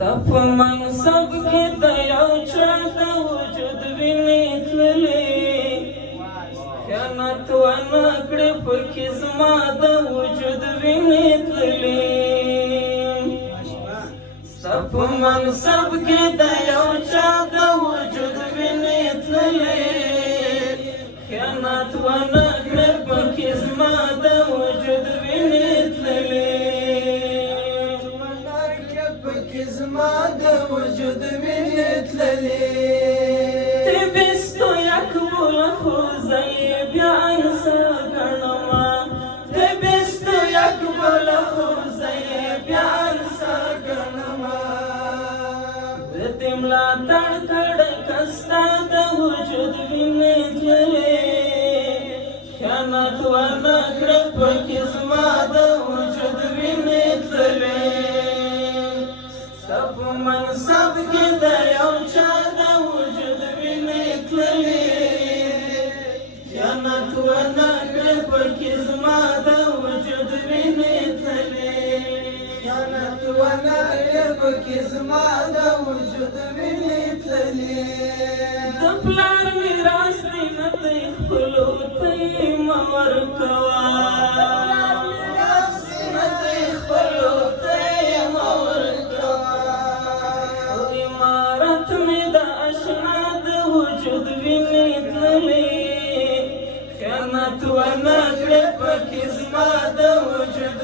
تپ منصب کې د یو چا د وجود وینې تللې خیانت ونه کړې پکې زما د وجود وینې تللې تپ منصب کې د یو چا د وجود وینې تللې خیانت ونه کړې پکې زما د وجود وینې تللې زما د وجود وینې تللې ته بستو یک بول خو زه یې بیا انسه ګڼمه ته بستو یک بول خو زه یې بیا انسه ګڼمه د دې ملاتړ کړی که ستا د وجود وینې تللې خیانت ونه کړې پکې زما د وجود وینې تللې تپ منصب کې د یو چا د وجود وینې تللې خیانت ونه کړې پکې زما د وجود وینې تللې خیانت ونه کړې پکې زما د وجود وینې تللې د پلار میراث دې نه دی خپلو ته یې مه ورکوه خیانت ونه کړې پکې زما د وجود